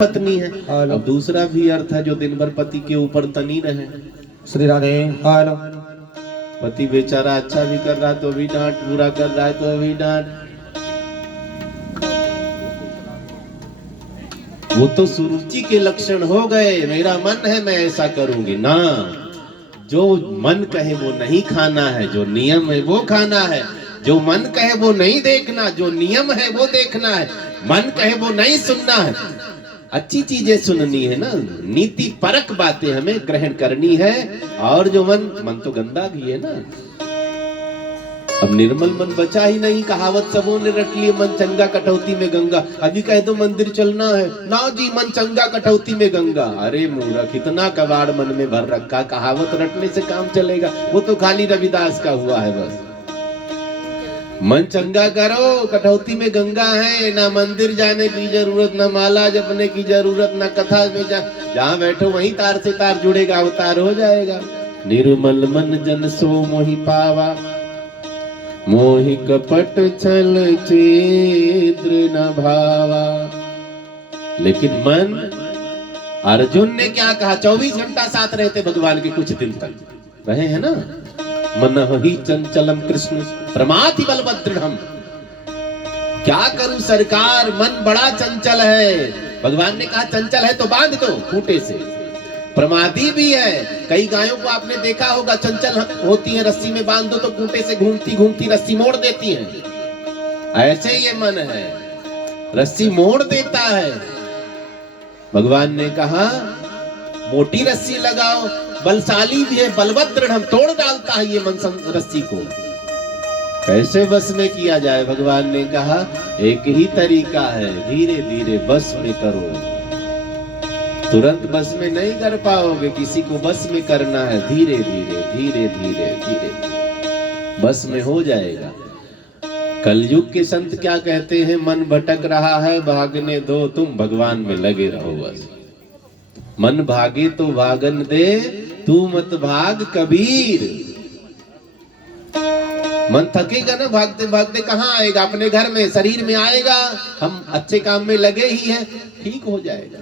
पत्नी है। अब दूसरा भी अर्थ है जो दिन भर पति के ऊपर तनी रहे। श्री राधे। हेलो। पति बेचारा अच्छा भी कर रहा है तो भी डांट, बुरा कर रहा है तो भी डांट। वो तो सुरुचि के लक्षण हो गए। मेरा मन है मैं ऐसा करूंगी ना, जो मन कहे वो नहीं खाना है, जो नियम है वो खाना है। जो मन कहे वो नहीं देखना, जो नियम है वो देखना है। मन कहे वो नहीं सुनना है, अच्छी चीजें सुननी है ना, नीति परक बातें हमें ग्रहण करनी है। और जो मन तो गंदा भी है ना। अब निर्मल मन बचा ही नहीं, कहावत सबों ने रट ली, मन चंगा कटौती में गंगा। अभी कह दो मंदिर चलना है ना जी, मन चंगा कटौती में गंगा। अरे मूर्ख, इतना कबाड़ मन में भर रखा, कहावत रटने से काम चलेगा? वो तो खाली रविदास का हुआ है बस। मन चंगा करो, कटौती में गंगा है। ना मंदिर जाने की जरूरत, ना माला जपने की जरूरत, ना कथा में जहाँ बैठो वहीं तार से तार जुड़ेगा, अवतार हो जाएगा। निर्मल मन जन सो मोहि पावा, मोहि कपट छल छिद्र न भावा। लेकिन मन, अर्जुन ने क्या कहा? 24 घंटा साथ रहते भगवान के, कुछ दिन तक रहे हैं ना। मन ही चंचलम कृष्ण प्रमाथि बलभद्रम। क्या करूं सरकार, मन बड़ा चंचल है। भगवान ने कहा चंचल है तो बांध दो खूंटे से। प्रमादी भी है। कई गायों को आपने देखा होगा, चंचल होती है, रस्सी में बांध दो तो खूंटे से घूमती घूमती रस्सी मोड़ देती हैं। ऐसे ही ये मन है, रस्सी मोड़ देता है। भगवान ने कहा मोटी रस्सी लगाओ, बलशाली भी है, बलभद्र, हम तोड़ डालता है ये मन रस्सी को। कैसे बस में किया जाए? भगवान ने कहा एक ही तरीका है, धीरे धीरे बस में करो। तुरंत बस में नहीं कर पाओगे, किसी को बस में करना है, धीरे धीरे धीरे धीरे धीरे बस में हो जाएगा। कलयुग के संत क्या कहते हैं? मन भटक रहा है, भागने दो, तुम भगवान में लगे रहो बस। मन भागे तो भागन दे, तू मत भाग कबीर। मन थकेगा ना भागते भागते, कहाँ आएगा? अपने घर में, शरीर में आएगा। हम अच्छे काम में लगे ही हैं, ठीक हो जाएगा।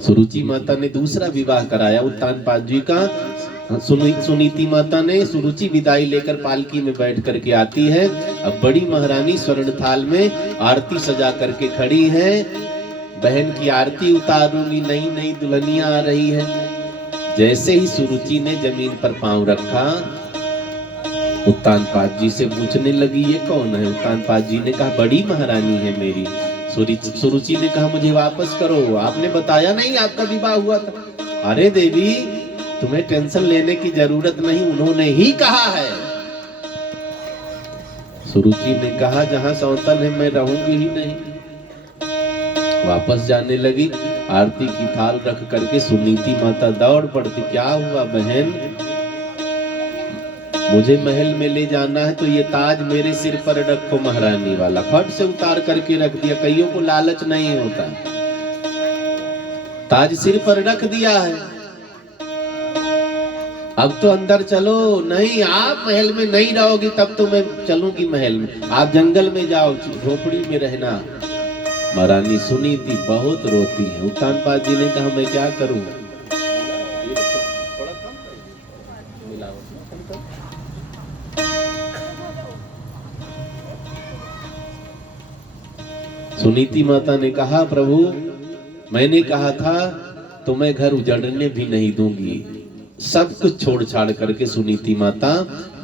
सुरुचि माता ने दूसरा विवाह कराया उत्तानपाद जी का। सुनीति माता ने सुरुचि विदाई लेकर पालकी में बैठ करके आती है। अब बड़ी महारानी स्वर्ण थाल में आरती सजा करके खड़ी है। बहन की आरती उतारूंगी, नई नई दुल्हनिया आ रही है। जैसे ही सुरुचि ने जमीन पर पांव रखा, उत्तानपाद जी से पूछने लगी ये कौन है? उत्तानपाद जी ने कहा बड़ी महारानी है मेरी। सुरुचि ने कहा मुझे वापस करो, आपने बताया नहीं आपका विवाह हुआ था। अरे देवी, तुम्हें टेंशन लेने की जरूरत नहीं, उन्होंने ही कहा है। सुरुचि ने कहा जहां सौतन है मैं रहूंगी ही नहीं। वापस जाने लगी, आरती की थाल रख करके सुनीति माता दौड़ पड़ती। क्या हुआ बहन? मुझे महल में ले जाना है तो ये ताज मेरे सिर पर रखो महारानी वाला। फट से उतार करके रख दिया। कईयों को लालच नहीं होता, ताज सिर पर रख दिया है। अब तो अंदर चलो। नहीं, आप महल में नहीं रहोगी तब तो मैं चलूंगी महल में। आप जंगल में जाओ, झोपड़ी में रहना। महारानी सुनीति बहुत रोती है। उत्तानपाद जी ने कहा मैं क्या करूं? सुनीति माता ने कहा प्रभु, मैंने कहा था तुम्हें घर उजड़ने भी नहीं दूंगी। सब कुछ छोड़ छाड़ करके सुनीति माता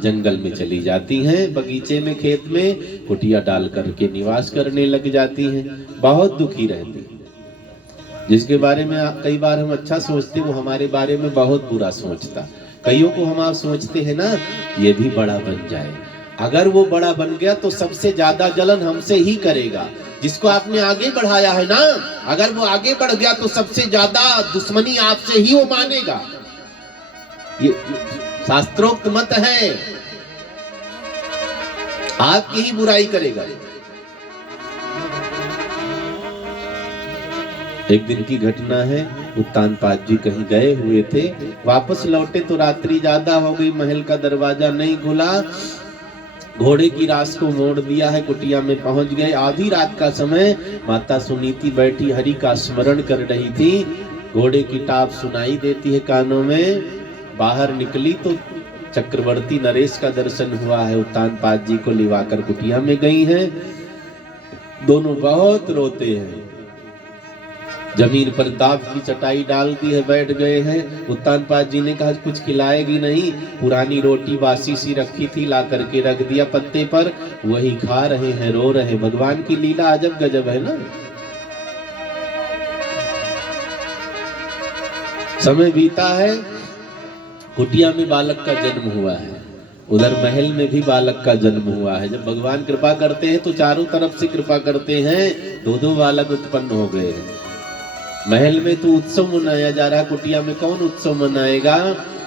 जंगल में चली जाती हैं। बगीचे में, खेत में कुटिया डाल करके निवास करने लग जाती हैं। बहुत दुखी रहती हैं। जिसके बारे में कई बार हम अच्छा सोचते, वो हमारे बारे में बहुत बुरा सोचता। कईयों को हम आप सोचते हैं ना, ये भी बड़ा बन जाए। अगर वो बड़ा बन गया तो सबसे ज्यादा जलन हमसे ही करेगा। जिसको आपने आगे बढ़ाया है ना, अगर वो आगे बढ़ गया तो सबसे ज्यादा दुश्मनी आपसे ही वो मानेगा। ये शास्त्रोक्त मत है, आपकी ही बुराई करेगा। एक दिन की घटना है, उत्तानपाद जी कहीं गए हुए थे, वापस लौटे तो रात्रि ज्यादा हो गई, महल का दरवाजा नहीं खुला। घोड़े की रास को मोड़ दिया है, कुटिया में पहुंच गए। आधी रात का समय, माता सुनीति बैठी हरि का स्मरण कर रही थी। घोड़े की टाप सुनाई देती है कानों में। बाहर निकली तो चक्रवर्ती नरेश का दर्शन हुआ है। उत्तानपाद जी को लिवाकर कुटिया में गई हैं। दोनों बहुत रोते हैं। जमीन पर दाब की चटाई डाल दी है, बैठ गए हैं। उत्तानपाद जी ने कहा कुछ खिलाएगी नहीं? पुरानी रोटी बासी सी रखी थी, ला करके रख दिया पत्ते पर, वही खा रहे हैं, रो रहे। भगवान की लीला अजब गजब है ना। समय बीता है, कुटिया में बालक का जन्म हुआ है, उधर महल में भी बालक का जन्म हुआ है। जब भगवान कृपा करते हैं तो चारों तरफ से कृपा करते हैं। दो दो बालक उत्पन्न हो गए हैं। महल में तो उत्सव मनाया जा रहा, कुटिया में कौन उत्सव मनाएगा?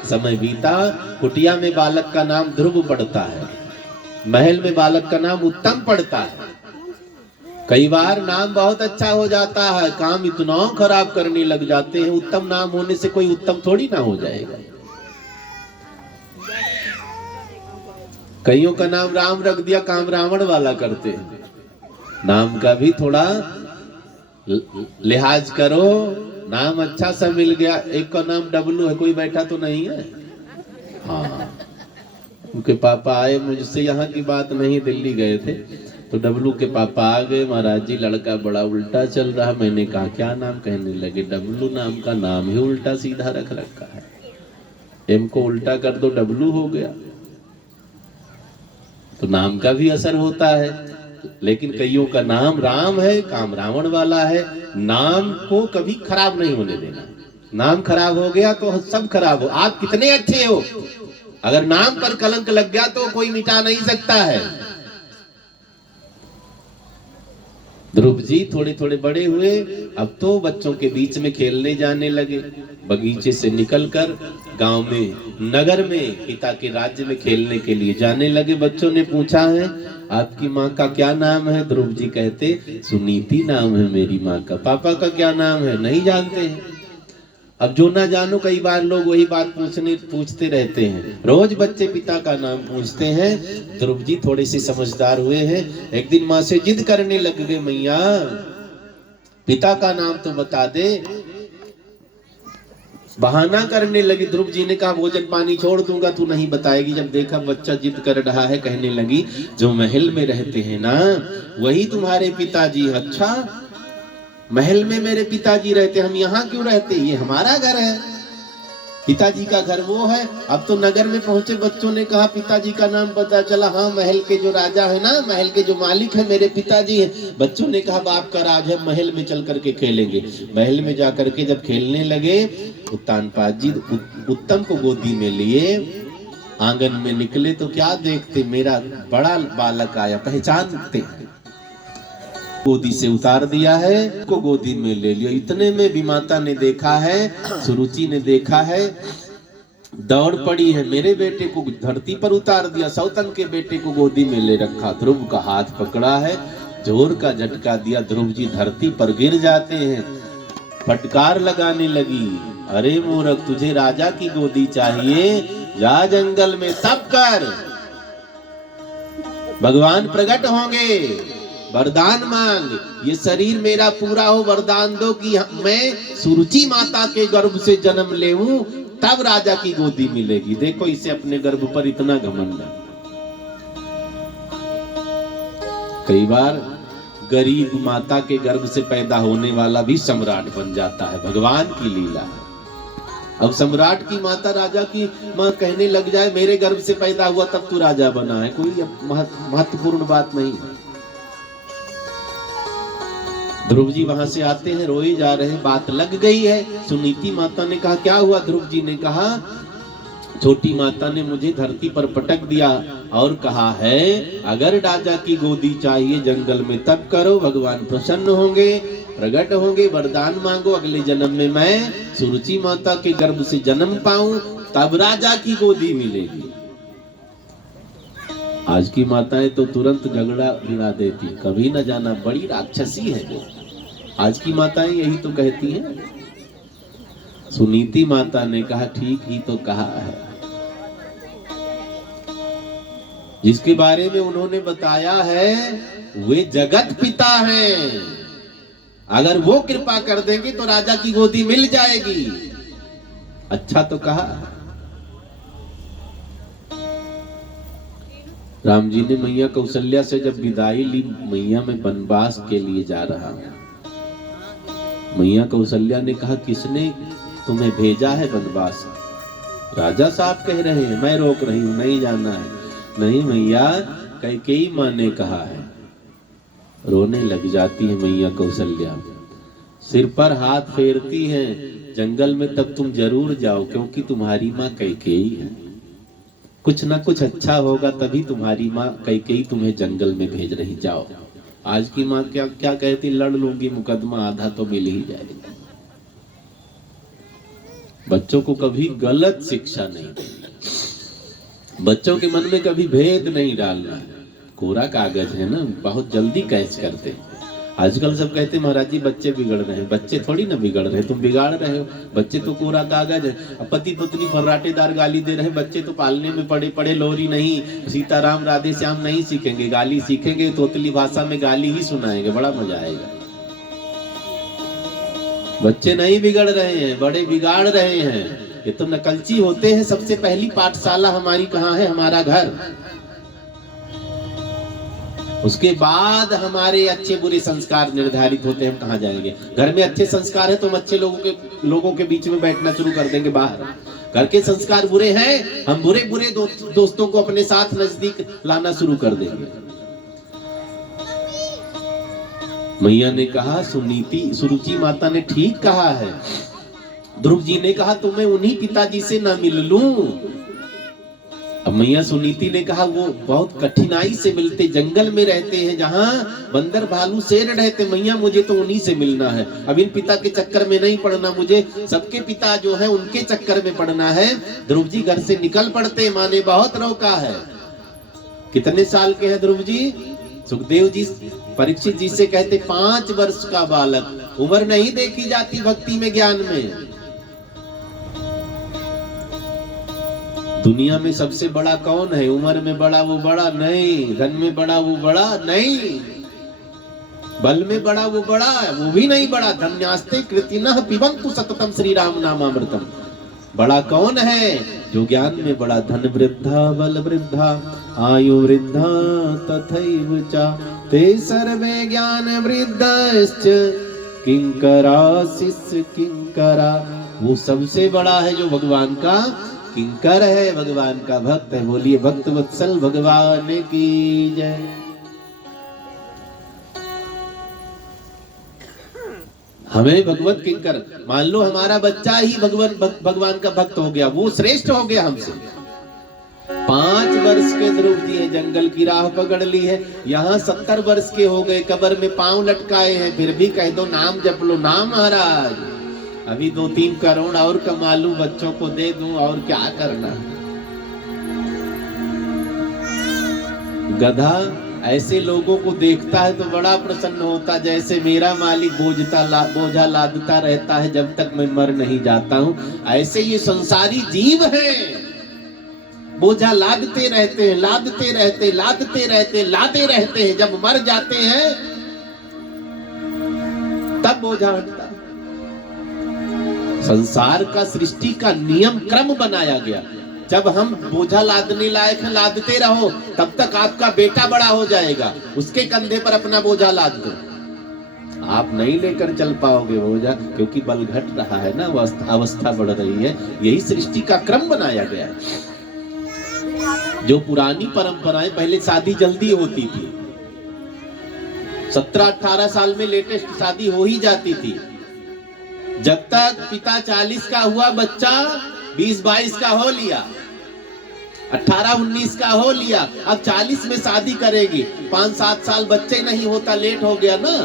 समय बीता, कुटिया में बालक का नाम ध्रुव पड़ता है, महल में बालक का नाम उत्तम पड़ता है। कई बार नाम बहुत अच्छा हो जाता है, काम इतना खराब करने लग जाते हैं। उत्तम नाम होने से कोई उत्तम थोड़ी ना हो जाएगा। कईयों का नाम राम रख दिया, काम रावण वाला करते हैं। नाम का भी थोड़ा लिहाज करो। नाम अच्छा सा मिल गया, एक का नाम डब्लू है, कोई बैठा तो नहीं है? हाँ, उनके पापा आए मुझसे, यहाँ की बात नहीं, दिल्ली गए थे, तो डब्लू के पापा आ गए। महाराज जी लड़का बड़ा उल्टा चल रहा। मैंने कहा क्या नाम? कहने लगे डब्लू नाम का नाम ही उल्टा सीधा रख रखा है, एम को उल्टा कर दो डब्लू हो गया। तो नाम का भी असर होता है। लेकिन कईयों का नाम राम है, काम रावण वाला है। नाम को कभी खराब नहीं होने देना। नाम खराब हो गया तो सब खराब हो। आप कितने अच्छे हो, अगर नाम पर कलंक लग गया तो कोई मिटा नहीं सकता है। ध्रुव जी थोड़े थोड़े बड़े हुए, अब तो बच्चों के बीच में खेलने जाने लगे। बगीचे से निकलकर गांव में, नगर में, पिता के राज्य में खेलने के लिए जाने लगे। बच्चों ने पूछा है आपकी माँ का क्या नाम है? ध्रुव जी कहते सुनीति नाम है मेरी माँ का। पापा का क्या नाम है? नहीं जानते हैं। अब जो ना जानो, कई बार लोग वही बात पूछते रहते हैं। रोज बच्चे पिता का नाम पूछते हैं। ध्रुव जी थोड़े से समझदार हुए हैं। एक दिन माँ से जिद करने लग गए, मैया पिता का नाम तो बता दे। बहाना करने लगी। ध्रुव जी ने कहा भोजन पानी छोड़ दूंगा, तू नहीं बताएगी। जब देखा बच्चा जिद कर रहा है, कहने लगी जो महल में रहते हैं ना, वही तुम्हारे पिताजी। अच्छा, महल में मेरे पिताजी रहते, हम यहाँ क्यों रहते? ये हमारा घर है, पिताजी का घर वो है। अब तो नगर में पहुंचे, बच्चों ने कहा पिताजी का नाम पता चला। हाँ, महल के जो राजा है ना, महल के जो मालिक है मेरे पिताजी हैं। बच्चों ने कहा बाप का राज है, महल में चल करके खेलेंगे। महल में जाकर के जब खेलने लगे, उत्तानपाद जी उत्तम को गोदी में लिए आंगन में निकले तो क्या देखते, मेरा बड़ा बालक आया। पहचानते, गोदी से उतार दिया है, को गोदी में ले लिया। इतने में विमाता ने देखा है, सुरुचि ने देखा है, दौड़ पड़ी है। मेरे बेटे को धरती पर उतार दिया, सौतन के बेटे को गोदी में ले रखा। ध्रुव का हाथ पकड़ा है, जोर का झटका दिया। ध्रुव जी धरती पर गिर जाते हैं। फटकार लगाने लगी, अरे मूर्ख, तुझे राजा की गोदी चाहिए, जा जंगल में तप कर, भगवान प्रकट होंगे, वरदान मांग। ये शरीर मेरा पूरा हो, वरदान दो कि मैं सुरुचि माता के गर्भ से जन्म लेऊं, तब राजा की गोदी मिलेगी। देखो इसे अपने गर्भ पर इतना घमंड है। कई बार गरीब माता के गर्भ से पैदा होने वाला भी सम्राट बन जाता है, भगवान की लीला है। अब सम्राट की माता राजा की माँ कहने लग जाए मेरे गर्भ से पैदा हुआ तब तू राजा बना है, कोई महत्वपूर्ण बात नहीं है। ध्रुव जी वहां से आते हैं, रोए जा रहे हैं, बात लग गई है। सुनीति माता ने कहा क्या हुआ? ध्रुव जी ने कहा छोटी माता ने मुझे धरती पर पटक दिया और कहा है अगर राजा की गोदी चाहिए जंगल में तब करो, भगवान प्रसन्न होंगे, प्रकट होंगे, वरदान मांगो, अगले जन्म में मैं सुरुचि माता के गर्भ से जन्म पाऊं, तब राजा की गोदी मिलेगी। आज की माताएं तो तुरंत झगड़ा भिड़ा देती, कभी न जाना, बड़ी राक्षसी है जो। आज की माताएं यही तो कहती हैं। सुनीति माता ने कहा ठीक ही तो कहा है। जिसके बारे में उन्होंने बताया है वे जगत पिता हैं। अगर वो कृपा कर देंगे तो राजा की गोदी मिल जाएगी। अच्छा तो कहा। राम जी ने मैया कौशल्या से जब विदाई ली, मैया मैं वनवास के लिए जा रहा हूं। मैया कौशल्या ने कहा किसने तुम्हें भेजा है वनवास? राजा साहब कह रहे हैं, मैं रोक रही हूं, नहीं जाना है। नहीं मैया, कैकेयी मां ने कहा है। रोने लग जाती है मैया कौशल्या, सिर पर हाथ फेरती हैं, जंगल में तब तुम जरूर जाओ क्योंकि तुम्हारी माँ कैकेयी है। कुछ ना कुछ अच्छा होगा तभी तुम्हारी माँ कैकेयी तुम्हें जंगल में भेज रही, जाओ। आज की माँ क्या क्या कहती, लड़ लूंगी मुकदमा, आधा तो मिल ही जाएगा। बच्चों को कभी गलत शिक्षा नहीं देनी, बच्चों के मन में कभी भेद नहीं डालना। कोरा कागज है ना, बहुत जल्दी कैच करते हैं। आजकल सब कहते हैं महाराज जी बच्चे बिगड़ रहे हैं। बच्चे थोड़ी ना बिगड़ रहे, तुम बिगाड़ रहे हो। बच्चे तो कोरा कागज है। अब पति पत्नी फर्राटेदार गाली दे रहे हैं, बच्चे तो पालने में पड़े पड़े लोरी नहीं, सीताराम राधे श्याम नहीं सीखेंगे, गाली सीखेंगे, तोतली भाषा में गाली ही सुनाएंगे, बड़ा मजा आएगा। बच्चे नहीं बिगड़ रहे हैं, बड़े बिगाड़ रहे हैं। ये तो नकलची होते हैं। सबसे पहली पाठशाला हमारी कहाँ है? हमारा घर। उसके बाद हमारे अच्छे बुरे संस्कार निर्धारित होते हैं, हम कहाँ जाएंगे। घर में अच्छे संस्कार है तो हम अच्छे लोगों के बीच में बैठना शुरू कर देंगे। बाहर घर के संस्कार बुरे हैं, हम बुरे बुरे दोस्तों को अपने साथ नजदीक लाना शुरू कर देंगे। मैया ने कहा, सुरुचि माता ने ठीक कहा है। ध्रुव जी ने कहा तुम्हें उन्हीं पिताजी से न मिल लूं। अब मैया सुनीति ने कहा वो बहुत कठिनाई से मिलते, जंगल में रहते हैं जहां बंदर भालू शेर रहते। मैया मुझे तो उन्हीं से मिलना है, अब इन पिता के चक्कर में नहीं पड़ना, मुझे सबके पिता जो है उनके चक्कर में पड़ना है। ध्रुव जी घर से निकल पड़ते, माँ ने बहुत रोका है। कितने साल के हैं ध्रुव जी? सुखदेव जी परीक्षित जी से कहते 5 वर्ष का बालक। उम्र नहीं देखी जाती भक्ति में, ज्ञान में। दुनिया में सबसे बड़ा कौन है? उम्र में बड़ा वो बड़ा नहीं, धन में बड़ा वो बड़ा नहीं, बल में बड़ा वो बड़ा, वो भी नहीं बड़ा। धन्यास्ते कृतिनः पिबन्तु सततम श्री राम नामामृतम। बड़ा कौन है? जो ज्ञान में बड़ा। धन वृद्धा बल वृद्धा आयु वृद्धा तथैव च ते सर्वे ज्ञान वृद्धश्च किंकरा शिष्य किंकरा। वो सबसे बड़ा है जो भगवान का किंकर है, भगवान का भक्त है। बोलिए भक्त वत्सल भगवान की जय। हमें भगवत किंकर मान लो, हमारा बच्चा ही भगवान का भक्त हो गया, वो श्रेष्ठ हो गया हमसे। 5 वर्ष के ध्रुव जी हैं, जंगल की राह पकड़ ली है। यहाँ 70 वर्ष के हो गए, कब्र में पांव लटकाए हैं, फिर भी कह दो नाम जप लो। नाम महाराज अभी 2-3 करोड़ और कमा लूं, बच्चों को दे दूं, और क्या करना। गधा ऐसे लोगों को देखता है तो बड़ा प्रसन्न होता, जैसे मेरा मालिक बोझा लादता रहता है जब तक मैं मर नहीं जाता हूं। ऐसे ये संसारी जीव हैं, बोझा लादते रहते हैं, लादते रहते लादते रहते लादे रहते हैं। जब मर जाते हैं तब बोझा हटता। संसार का सृष्टि का नियम क्रम बनाया गया। जब हम बोझा लादने लायक हैं, लादते रहो, तब तक आपका बेटा बड़ा हो जाएगा, उसके कंधे पर अपना बोझा लाद दो। आप नहीं लेकर चल पाओगे बोझा, क्योंकि बल घट रहा है ना, अवस्था बढ़ रही है। यही सृष्टि का क्रम बनाया गया है। जो पुरानी परंपराएं, पहले शादी जल्दी होती थी, 17-18 साल में लेटेस्ट शादी हो ही जाती थी। जब तक पिता 40 का हुआ, बच्चा 20-22 का हो लिया, 18-19 का हो लिया, अब 40 में शादी करेगी। 5-7 साल बच्चे नहीं होता, लेट हो गया ना।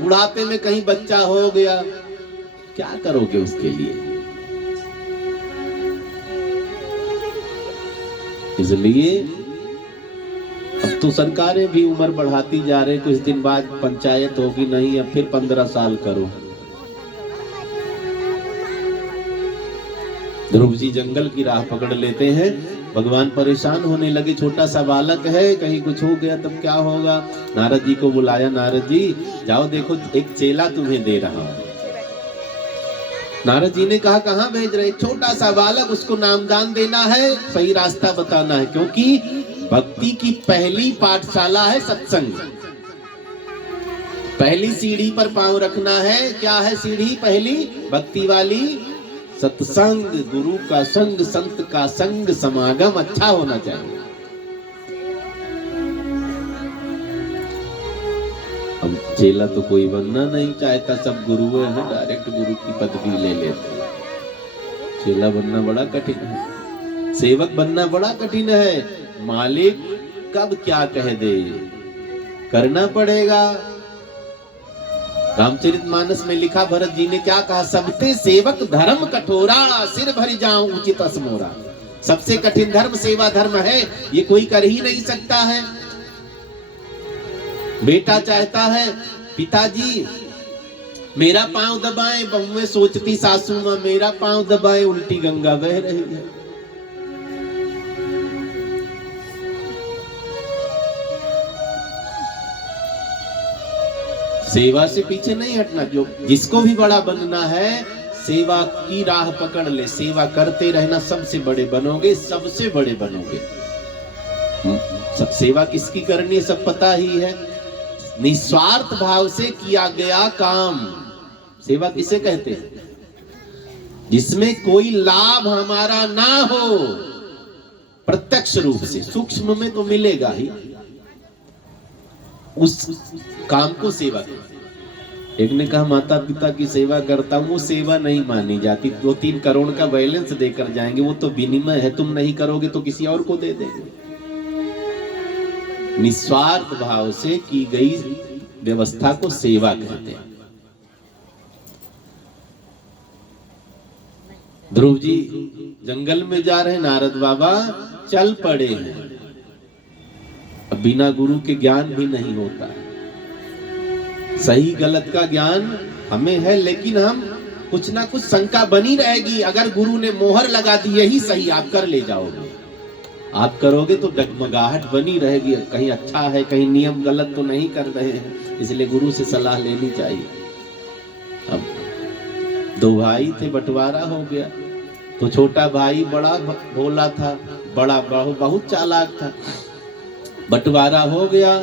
बुढ़ापे में कहीं बच्चा हो गया, क्या करोगे उसके लिए? इसलिए अब तो सरकारें भी उम्र बढ़ाती जा रही। कुछ दिन बाद पंचायत होगी, नहीं अब फिर 15 साल करो। ध्रुव जी जंगल की राह पकड़ लेते हैं। भगवान परेशान होने लगे, छोटा सा बालक है, कहीं कुछ हो गया तब क्या होगा। नारद जी को बुलाया, नारद जी जाओ देखो एक चेला तुम्हें दे रहा हूं। नारद जी ने कहा कहां भेज रहे? छोटा सा बालक, उसको नामदान देना है, सही रास्ता बताना है, क्योंकि भक्ति की पहली पाठशाला है सत्संग। पहली सीढ़ी पर पांव रखना है। क्या है सीढ़ी पहली? भक्ति वाली, सत्संग, गुरु का संग, संत का संग, समागम अच्छा होना चाहिए। अब चेला तो कोई बनना नहीं चाहता, सब गुरु है, डायरेक्ट गुरु की पदवी ले लेते। चेला बनना बड़ा कठिन है, सेवक बनना बड़ा कठिन है। मालिक कब क्या कह दे, करना पड़ेगा। रामचरितमानस में लिखा, भरत जी ने क्या कहा? सबते सेवक धर्म कठोरा, सिर भरी जाऊं उचित असमोरा। सबसे कठिन धर्म सेवा धर्म है, ये कोई कर ही नहीं सकता है। बेटा चाहता है पिताजी मेरा पांव दबाएं, बहुएं सोचती सासू मां मेरा पांव दबाएं, उल्टी गंगा बह रही है। सेवा से पीछे नहीं हटना। जो जिसको भी बड़ा बनना है, सेवा की राह पकड़ ले, सेवा करते रहना, सबसे बड़े बनोगे, सबसे बड़े बनोगे। सब सेवा किसकी करनी है सब पता ही है। निस्वार्थ भाव से किया गया काम सेवा किसे कहते हैं? जिसमें कोई लाभ हमारा ना हो, प्रत्यक्ष रूप से, सूक्ष्म में तो मिलेगा ही, उस काम को सेवा कहते। एक ने कहा माता पिता की सेवा करता हूं, वो सेवा नहीं मानी जाती। 2-3 करोड़ का बैलेंस देकर जाएंगे, वो तो विनिमय है, तुम नहीं करोगे तो किसी और को दे देंगे। निस्वार्थ भाव से की गई व्यवस्था को सेवा कहते हैं। ध्रुव जी जंगल में जा रहे, नारद बाबा चल पड़े हैं। अब बिना गुरु के ज्ञान भी नहीं होता। सही गलत का ज्ञान हमें है, लेकिन हम कुछ ना कुछ शंका बनी रहेगी। अगर गुरु ने मोहर लगा दी यही सही, आप कर ले जाओगे, आप करोगे तो डगमगाहट बनी रहेगी, कहीं अच्छा है, कहीं नियम गलत तो नहीं कर रहे हैं। इसलिए गुरु से सलाह लेनी चाहिए। अब 2 भाई थे, बंटवारा हो गया, तो छोटा भाई बड़ा भोला था, बड़ा बहुत चालाक था। बंटवारा हो गया,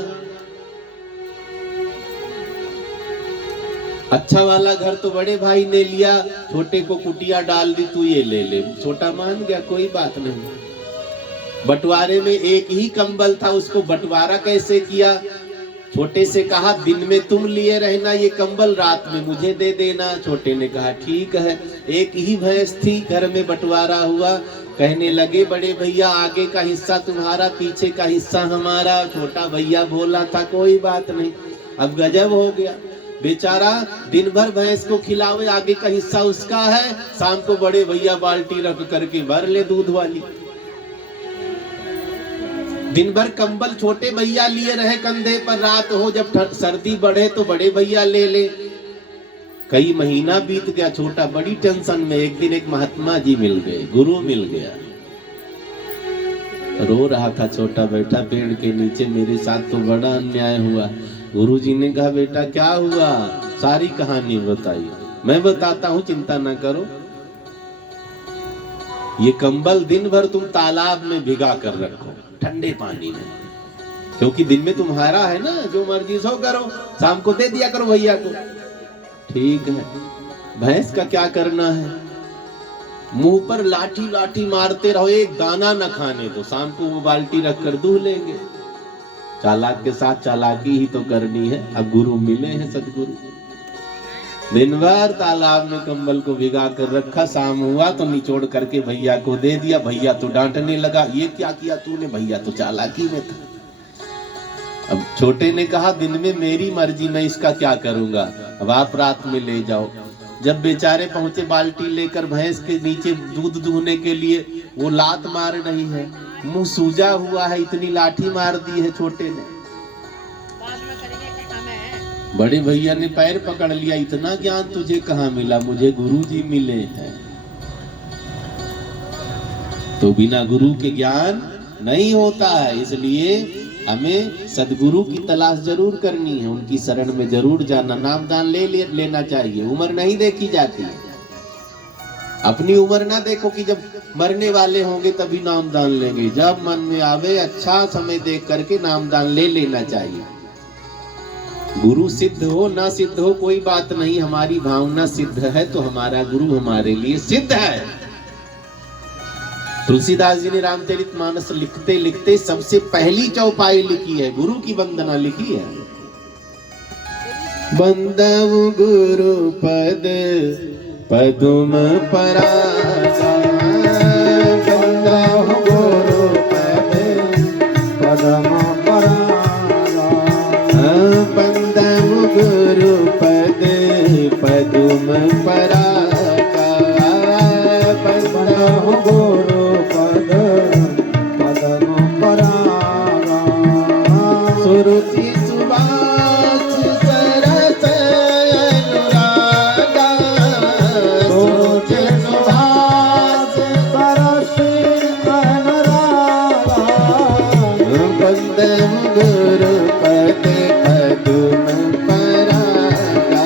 अच्छा वाला घर तो बड़े भाई ने लिया, छोटे को कुटिया डाल दी, तू ये ले ले। छोटा मान गया, कोई बात नहीं। बंटवारे में एक ही कंबल था, उसको बंटवारा कैसे किया? छोटे से कहा दिन में तुम लिए रहना ये कंबल, रात में मुझे दे देना। छोटे ने कहा ठीक है। एक ही भैंस थी, घर में बंटवारा हुआ। कहने लगे बड़े भैया आगे का हिस्सा तुम्हारा, पीछे का हिस्सा हमारा। छोटा भैया बोला था कोई बात नहीं। अब गजब हो गया, बेचारा दिन भर भैंस को खिलावे, आगे का हिस्सा उसका है, शाम को बड़े भैया बाल्टी रख करके भर ले दूध वाली। दिन भर कंबल छोटे भैया लिए रहे कंधे पर, रात हो जब सर्दी बढ़े तो बड़े भैया ले ले। कई महीना बीत गया, छोटा बड़ी टेंशन में। एक दिन एक महात्मा जी मिल गए, गुरु मिल गया। रो रहा था छोटा, बैठा पेड़ के नीचे, मेरे साथ तो बड़ा अन्याय हुआ। गुरु जी ने कहा बेटा क्या हुआ, सारी कहानी बताई। मैं बताता हूँ, चिंता ना करो। ये कंबल दिन भर तुम तालाब में भिगा कर रखो, ठंडे पानी में, क्योंकि दिन में तुम्हारा है ना, जो मर्जी सो करो, शाम को दे दिया करो भैया को। ठीक है। भैंस का क्या करना है? मुंह पर लाठी लाठी मारते रहो, एक दाना न खाने दो, शाम को वो बाल्टी रख कर दूह लेंगे। चालाक के साथ चालाकी ही तो करनी है। अब गुरु मिले हैं सदगुरु, दिन भर तालाब में कंबल को भिगा कर रखा, शाम हुआ तो निचोड़ करके भैया को दे दिया। भैया तो डांटने लगा, ये क्या किया तूने? भैया तो चालाकी में था। अब छोटे ने कहा दिन में मेरी मर्जी, मैं इसका क्या करूंगा, अब आप रात में ले जाओ। जब बेचारे पहुंचे बाल्टी लेकर भैंस के नीचे दूध दूहने के लिए, वो लात मार रही है, मुंह सूजा हुआ है, इतनी लाठी मार दी है छोटे ने। बड़े भैया ने पैर पकड़ लिया, इतना ज्ञान तुझे कहाँ मिला? मुझे गुरुजी मिले हैं। तो बिना गुरु के ज्ञान नहीं होता है। इसलिए हमें सदगुरु की तलाश जरूर करनी है, उनकी शरण में जरूर जाना, नामदान लेना चाहिए। उम्र नहीं देखी जाती है, अपनी उम्र ना देखो कि जब मरने वाले होंगे तभी नामदान लेंगे। जब मन में आवे अच्छा समय देख करके नामदान ले लेना चाहिए। गुरु सिद्ध हो ना सिद्ध हो कोई बात नहीं, हमारी भावना सिद्ध है तो हमारा गुरु हमारे लिए सिद्ध है। तुलसीदास जी ने रामचरितमानस लिखते लिखते सबसे पहली चौपाई लिखी है, गुरु की वंदना लिखी है। बंदव गुरु पद पदुम परागा, बंदव गुरु पद पदम परागा, बंदव गुरु पद पदुम परागा, बंदव गुरु पद पदम परागा, सुरुचि सुभाष सरस अनुरागा, सुरुचि सुभाष सरस अनुरागा, बंदव गुरु पद पदुम परागा,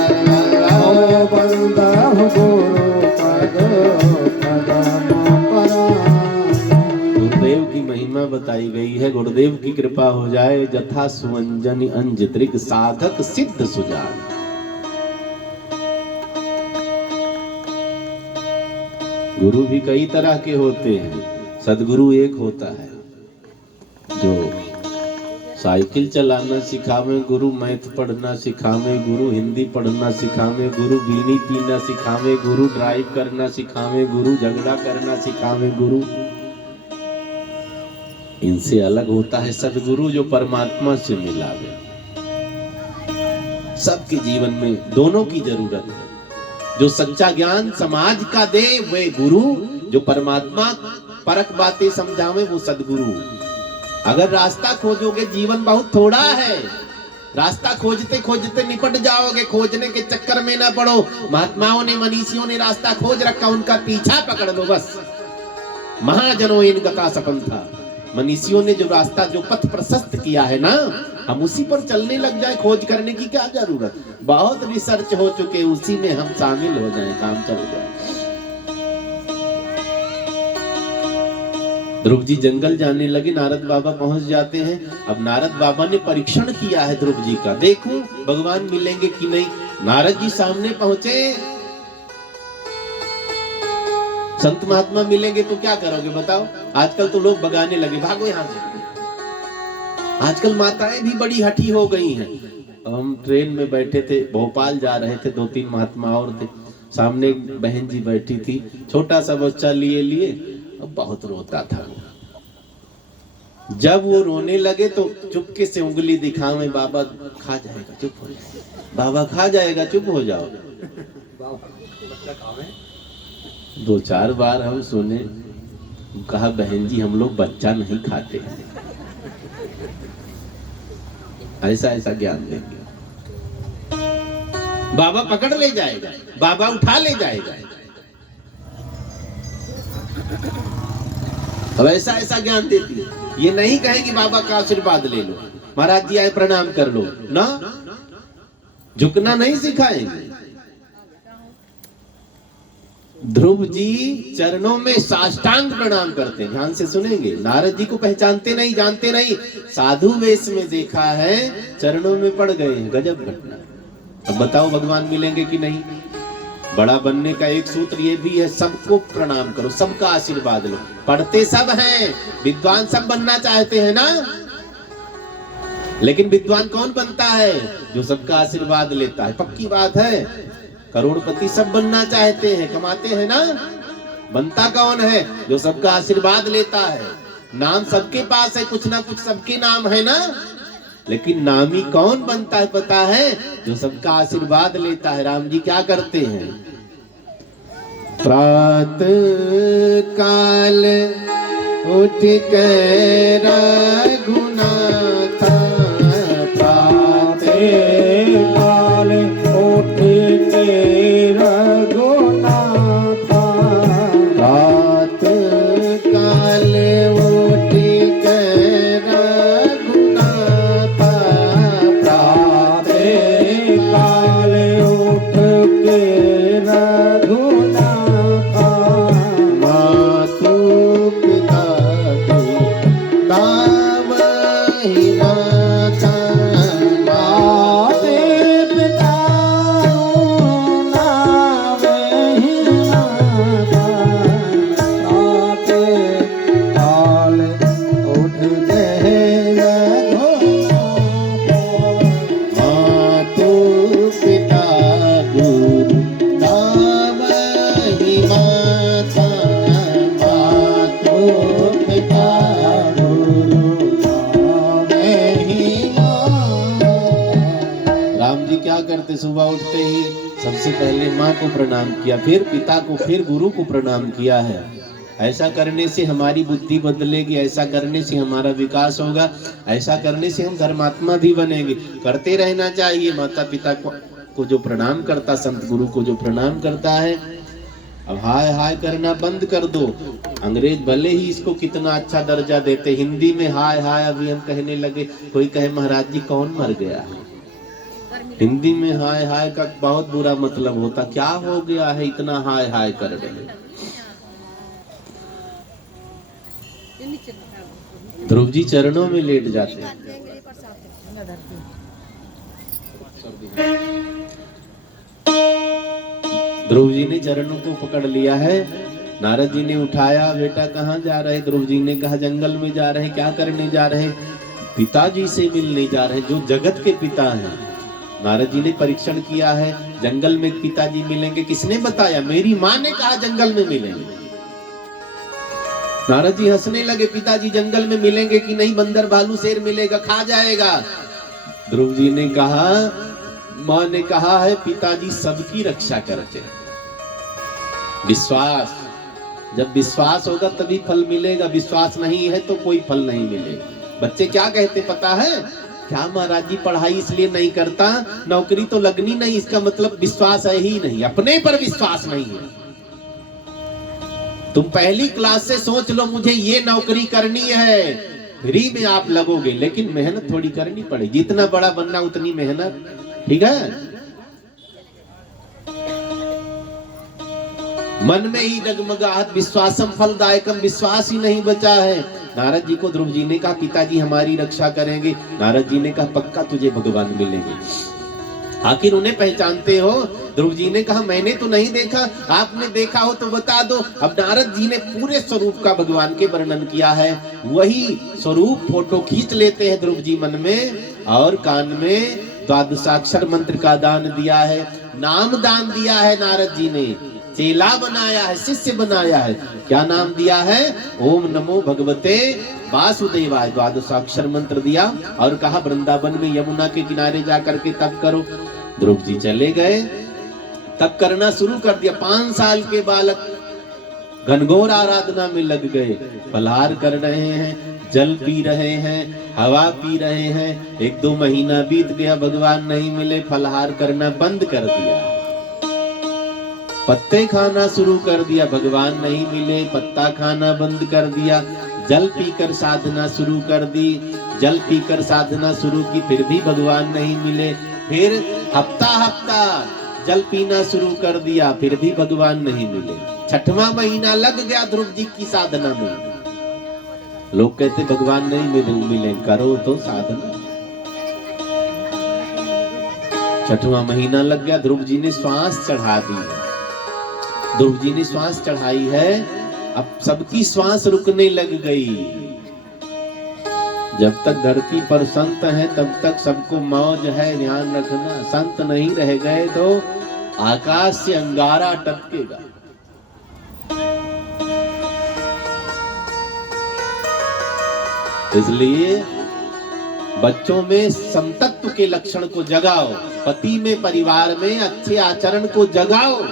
बंदव गुरु पद पदम परागा। गुरुदेव की महिमा बताई गई है, गुरुदेव की कृपा हो जाए जथा सुवंजन अंजत्रिक साधक सिद्ध सुजान। गुरु भी कई तरह के होते हैं, सदगुरु एक होता है जो साइकिल चलाना सिखावे गुरु, मैथ पढ़ना सिखावे गुरु, हिंदी पढ़ना सिखावे गुरु, बीड़ी पीना सिखावे गुरु, ड्राइव करना सिखावे गुरु, झगड़ा करना सिखावे गुरु। इनसे अलग होता है सदगुरु जो परमात्मा से मिलावे। सबके जीवन में दोनों की जरूरत है, जो सच्चा ज्ञान समाज का दे वे गुरु, जो परमात्मा परक बातें समझावे वो सदगुरु। अगर रास्ता खोजोगे, जीवन बहुत थोड़ा है, रास्ता खोजते खोजते निपट जाओगे, खोजने के चक्कर में ना पड़ो। महात्माओं ने मनीषियों ने रास्ता खोज रखा, उनका पीछा पकड़ लो बस। महाजनों इनका का सपन था, मनीषियों ने जो रास्ता जो पथ प्रशस्त किया है ना, हम उसी पर चलने लग जाए, खोज करने की क्या जरूरत। बहुत रिसर्च हो चुके, उसी में हम शामिल हो जाएं, काम चल जाए। ध्रुव जी जंगल जाने लगे, नारद बाबा पहुंच जाते हैं। अब नारद बाबा ने परीक्षण किया है ध्रुव जी का, देखूं भगवान मिलेंगे कि नहीं। नारद जी सामने पहुंचे, संत महात्मा मिलेंगे तो क्या करोगे बताओ। आजकल तो लोग भगाने लगे, भागो यहां से। आजकल माताएं भी बड़ी हठी हो गई हैं। हम ट्रेन में बैठे थे, भोपाल जा रहे थे, 2-3 महात्मा और थे। सामने एक बहन जी बैठी थी, छोटा सा बच्चा लिए बहुत रोता था। जब वो रोने लगे तो चुपके से उंगली दिखावे, बाबा खा जाएगा चुप हो जाओ, बाबा खा जाएगा चुप हो जाओ। 2-4 बार हम सुने, कहा बहन जी हम लोग बच्चा नहीं खाते हैं, ऐसा ऐसा ज्ञान देंगे। बाबा पकड़ ले जाएगा, बाबा उठा ले जाएगा। अब ऐसा ऐसा ज्ञान देती है। ये नहीं कहेगी बाबा का आशीर्वाद ले लो, महाराज जी आए प्रणाम कर लो ना, झुकना नहीं सिखाएंगे। ध्रुव जी चरणों में साष्टांग प्रणाम करते हैं, ध्यान से सुनेंगे। नारद जी को पहचानते नहीं, जानते नहीं, साधु वेश में देखा है, चरणों में पड़ गए हैं। गजब घटना। अब बताओ भगवान मिलेंगे कि नहीं। बड़ा बनने का एक सूत्र ये भी है, सबको प्रणाम करो, सबका आशीर्वाद लो। पढ़ते सब हैं, विद्वान सब बनना चाहते हैं ना, लेकिन विद्वान कौन बनता है? जो सबका आशीर्वाद लेता है। पक्की बात है, करोड़पति सब बनना चाहते हैं, कमाते हैं ना, बनता कौन है? जो सबका आशीर्वाद लेता है। नाम सबके पास है, कुछ ना कुछ सबके नाम है ना, लेकिन नामी कौन बनता है पता है? जो सबका आशीर्वाद लेता है। राम जी क्या करते हैं? प्रातः काल उठ कर रघुनाथ, प्रातः काल उठ के रघुनाथ, प्रातः काल उठते ही सबसे पहले माँ को प्रणाम किया, फिर पिता को, फिर गुरु को प्रणाम किया है। ऐसा करने से हमारी बुद्धि बदलेगी, ऐसा करने से हमारा विकास होगा, ऐसा करने से हम धर्मात्मा भी बनेंगे। करते रहना चाहिए। माता पिता को जो प्रणाम करता, संत गुरु को जो प्रणाम करता है, अब हाय हाय करना बंद कर दो। अंग्रेज भले ही इसको कितना अच्छा दर्जा देते, हिंदी में हाय हाय अभी हम कहने लगे। कोई कहे महाराज जी कौन मर गया है? हिंदी में हाय हाय का बहुत बुरा मतलब होता। क्या हो गया है इतना हाय हाय कर रहे? ध्रुव जी चरणों में लेट जाते हैं। ध्रुव जी ने चरणों को पकड़ लिया है। नारद जी ने उठाया, बेटा कहाँ जा रहे? ध्रुव जी ने कहा जंगल में जा रहे। क्या करने जा रहे? पिताजी से मिलने जा रहे, जो जगत के पिता हैं। नारद जी ने परीक्षण किया है, जंगल में पिताजी मिलेंगे। किसने बताया? मेरी माँ ने कहा जंगल में मिलेंगे। नारद जी हंसने लगे, पिताजी जंगल में मिलेंगे कि नहीं? बंदर भालू शेर मिलेगा, खा जाएगा। ध्रुव जी ने कहा, माँ ने कहा है पिताजी सबकी रक्षा करते हैं। विश्वास, जब विश्वास होगा तभी फल मिलेगा, विश्वास नहीं है तो कोई फल नहीं मिलेगा। बच्चे क्या कहते पता है? क्या महाराज जी पढ़ाई इसलिए नहीं करता, नौकरी तो लगनी नहीं, इसका मतलब विश्वास है ही नहीं, अपने पर विश्वास नहीं है। तुम पहली क्लास से सोच लो मुझे ये नौकरी करनी है, फ्री में आप लगोगे, लेकिन मेहनत थोड़ी करनी पड़ेगी। जितना बड़ा बनना उतनी मेहनत, ठीक है? मन में ही डगमगाहट, विश्वासम फलदायकम, विश्वास ही नहीं बचा है। नारद जी को ध्रुव जी ने कहा पिताजी हमारी रक्षा करेंगे। नारद जी ने कहा पक्का तुझे भगवान मिलेंगे। आखिर उन्हें पहचानते हो? ध्रुव जी ने कहा मैंने तो नहीं देखा, आपने देखा हो तो बता दो। अब नारद जी ने पूरे स्वरूप का भगवान के वर्णन किया है। वही स्वरूप फोटो खींच लेते हैं ध्रुव जी मन में, और कान में द्वादशाक्षर मंत्र का दान दिया है, नाम दान दिया है। नारद जी ने चेला बनाया है, शिष्य बनाया है। क्या नाम दिया है? ओम नमो भगवते वासुदेवाय। द्वादशाक्षर मंत्र दिया और कहा वृंदावन में यमुना के किनारे जाकर के तप करो। ध्रुव जी चले गए, तप करना शुरू कर दिया। 5 साल के बालक घनघोर आराधना में लग गए। फलाहार कर रहे हैं, जल पी रहे हैं, हवा पी रहे हैं। 1-2 महीना बीत गया, भगवान नहीं मिले, फलाहार करना बंद कर दिया। पत्ते खाना शुरू कर दिया, भगवान नहीं मिले, पत्ता खाना बंद कर दिया। जल पीकर साधना शुरू कर दी, जल पीकर साधना शुरू की, फिर भी भगवान नहीं मिले। फिर हफ्ता जल पीना शुरू कर दिया, फिर भी भगवान नहीं मिले। 6वां महीना लग गया ध्रुव जी की साधना में। लोग कहते भगवान नहीं मिले, करो तो साधना। 6वां महीना लग गया, ध्रुव जी ने श्वास चढ़ा दी। ध्रुव जी ने श्वास चढ़ाई है, अब सबकी श्वास रुकने लग गई। जब तक धरती पर संत है तब तक सबको मौज है, ध्यान रखना। संत नहीं रह गए तो आकाश से अंगारा टपकेगा। इसलिए बच्चों में समतत्व के लक्षण को जगाओ, पति में, परिवार में अच्छे आचरण को जगाओ।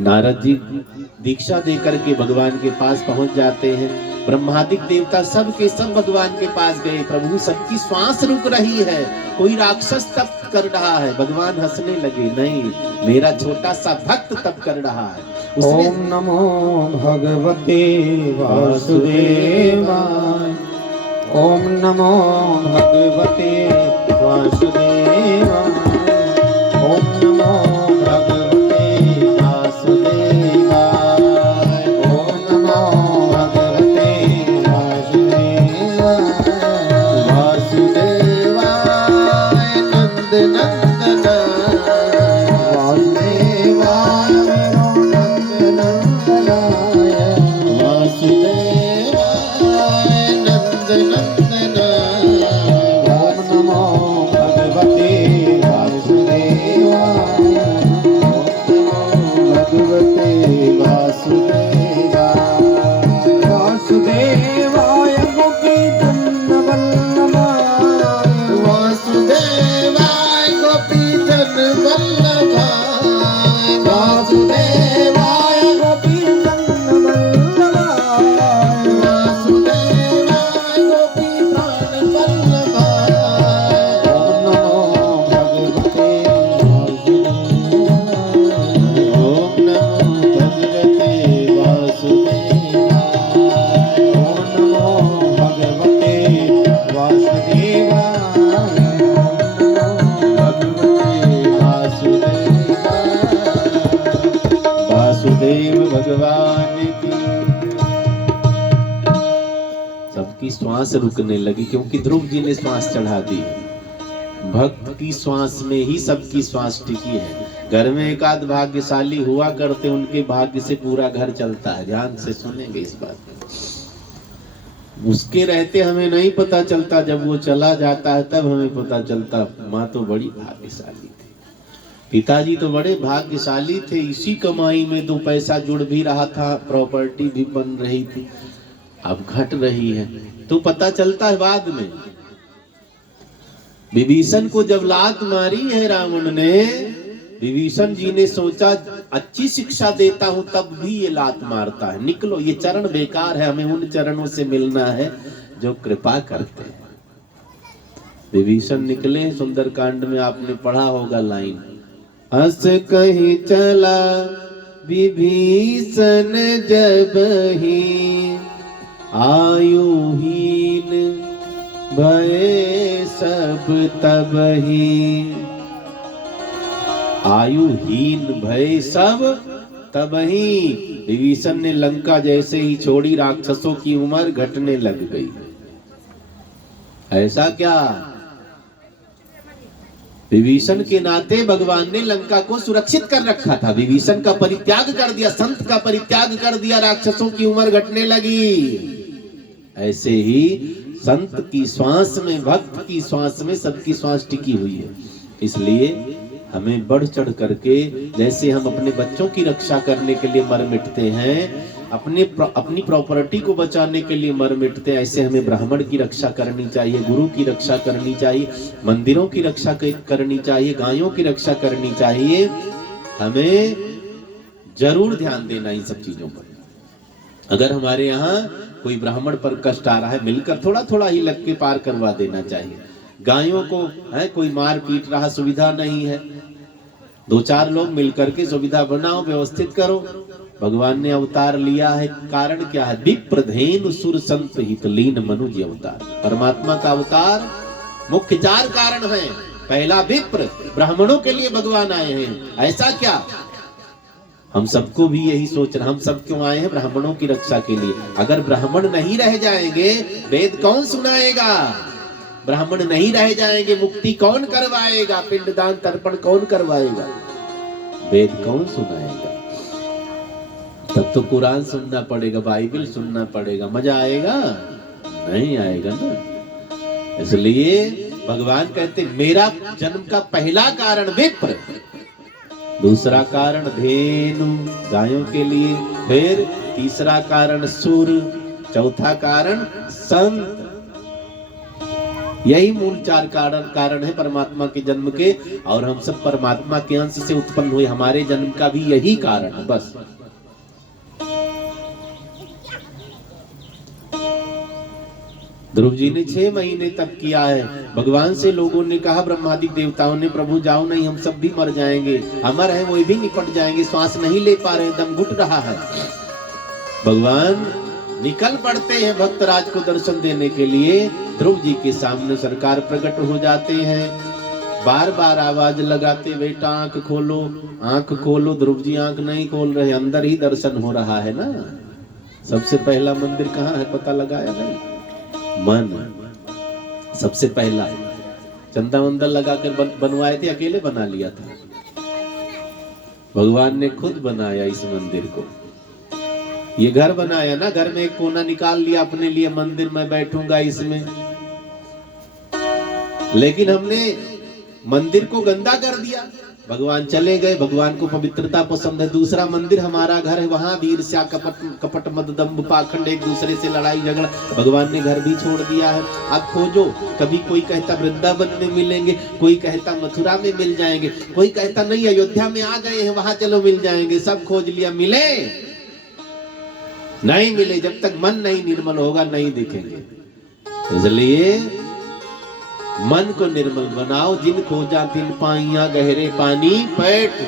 नारद जी दीक्षा देकर के भगवान के पास पहुंच जाते हैं। ब्रह्मादिक देवता सब के सब भगवान के पास गए। प्रभु सबकी श्वास रुक रही है, कोई राक्षस तप कर रहा है। भगवान हंसने लगे, नहीं, मेरा छोटा सा भक्त तप कर रहा है। ओम नमो भगवते वासुदेवाय। ओम नमो भगवते वासुदेवाय। ओम नमो भगवते वासुदेवाय। ओम नमो भगवते वासुदेवाय। वासुदेवाय नंद नंदन वासुदेवाय वासुदेवाय गोपीचंद वल्लभाय। वासुदेवाय श्वास रुकने लगी, क्योंकि ध्रुव जी ने श्वास चढ़ा दी। भक्त की श्वास में ही सबकी श्वास टिकी है। घर में एक आध भाग्यशाली हुआ करते, उनके भाग्य से पूरा घर चलता है। ध्यान से सुनेंगे इस बात को। उसके रहते हमें नहीं पता चलता, जब वो चला जाता है तब हमें पता चलता। माँ तो बड़ी भाग्यशाली थी, पिताजी तो बड़े भाग्यशाली थे, इसी कमाई में 2 पैसा जुड़ भी रहा था, प्रॉपर्टी भी बन रही थी। अब घट रही है तो पता चलता है बाद में। विभीषण को जब लात मारी है रावण ने, विभीषण जी ने सोचा अच्छी शिक्षा देता हूं तब भी ये लात मारता है, निकलो, ये चरण बेकार है, हमें उन चरणों से मिलना है जो कृपा करते हैं। विभीषण निकले। सुंदरकांड में आपने पढ़ा होगा लाइन, हंस कहीं चला विभीषण जब ही, आयुहीन भये सब तबही। आयुहीन भय सब तबही। विभीषण ने लंका जैसे ही छोड़ी, राक्षसों की उम्र घटने लग गई। ऐसा क्या? विभीषण के नाते भगवान ने लंका को सुरक्षित कर रखा था। विभीषण का परित्याग कर दिया, संत का परित्याग कर दिया, राक्षसों की उम्र घटने लगी। ऐसे ही संत की श्वास में, भक्त की श्वास में सबकी श्वास टिकी हुई है। इसलिए हमें बढ़ चढ़ करके, जैसे हम अपने बच्चों की रक्षा करने के लिए मर मिटते हैं, अपनी प्रॉपर्टी को बचाने के लिए मर मिटते हैं, ऐसे हमें ब्राह्मण की रक्षा करनी चाहिए, गुरु की रक्षा करनी चाहिए, मंदिरों की रक्षा करनी चाहिए, गायों की रक्षा करनी चाहिए। हमें जरूर ध्यान देना इन सब चीजों पर। अगर हमारे यहाँ कोई ब्राह्मण पर कष्ट आ रहा है, मिलकर थोड़ा थोड़ा ही लग के पार करवा देना चाहिए। गायों को है कोई मार पीट रहा, सुविधा नहीं है, 2-4 लोग मिलकर के सुविधा बनाओ, व्यवस्थित करो। भगवान ने अवतार लिया है, कारण क्या है? विप्रधेनु सुर संत हितलीन मनुज अवतार। परमात्मा का अवतार मुख्य 4 कारण है। पहला विप्र, ब्राह्मणों के लिए भगवान आए हैं। ऐसा क्या? हम सबको भी यही सोचना, हम सब क्यों आए हैं? ब्राह्मणों की रक्षा के लिए। अगर ब्राह्मण नहीं रह जाएंगे, वेद कौन सुनाएगा? ब्राह्मण नहीं रह जाएंगे, मुक्ति कौन करवाएगा? पिंडदान तर्पण कौन करवाएगा? वेद कौन सुनाएगा? तब तो कुरान सुनना पड़ेगा, बाइबल सुनना पड़ेगा। मजा आएगा? नहीं आएगा ना। इसलिए भगवान कहते मेरा जन्म का पहला कारण विप्र, दूसरा कारण धेनु गायों के लिए, फिर तीसरा कारण सुर, चौथा कारण संत। यही मूल 4 कारण है परमात्मा के जन्म के। और हम सब परमात्मा के अंश से उत्पन्न हुए, हमारे जन्म का भी यही कारण है बस। ध्रुव जी ने 6 महीने तक किया है। भगवान से लोगों ने कहा, ब्रह्मादि देवताओं ने, प्रभु जाओ नहीं, हम सब भी मर जाएंगे, अमर है वो भी निपट जाएंगे, श्वास नहीं ले पा रहे, दम घुट रहा है। भगवान निकल पड़ते हैं भक्तराज को दर्शन देने के लिए। ध्रुव जी के सामने सरकार प्रकट हो जाते हैं, बार बार आवाज लगाते, बेटा आंख खोलो, आंख खोलो। ध्रुव जी आंख नहीं खोल रहे, अंदर ही दर्शन हो रहा है ना। सबसे पहला मंदिर कहाँ है पता लगाया नहीं? मन सबसे पहला चंदा वंदा लगाकर बनवाए थे, अकेले बना लिया था। भगवान ने खुद बनाया इस मंदिर को। ये घर बनाया ना, घर में एक कोना निकाल लिया अपने लिए, मंदिर में बैठूंगा इसमें। लेकिन हमने मंदिर को गंदा कर दिया। भगवान चले गए, भगवान को पवित्रता पसंद है। दूसरा मंदिर हमारा घर है, वहां भी ईर्ष्या, कपट मद दंभ पाखंड, एक दूसरे से लड़ाई झगड़ा, भगवान ने घर भी छोड़ दिया है। अब खोजो, कभी कोई कहता वृंदावन में मिलेंगे, कोई कहता मथुरा में मिल जाएंगे, कोई कहता नहीं अयोध्या में आ गए हैं वहां चलो मिल जाएंगे। सब खोज लिया, मिले नहीं मिले। जब तक मन नहीं निर्मल होगा नहीं दिखेंगे। इसलिए मन को निर्मल बनाओ। जिन खोजा तिन पाइया गहरे पानी पैठ।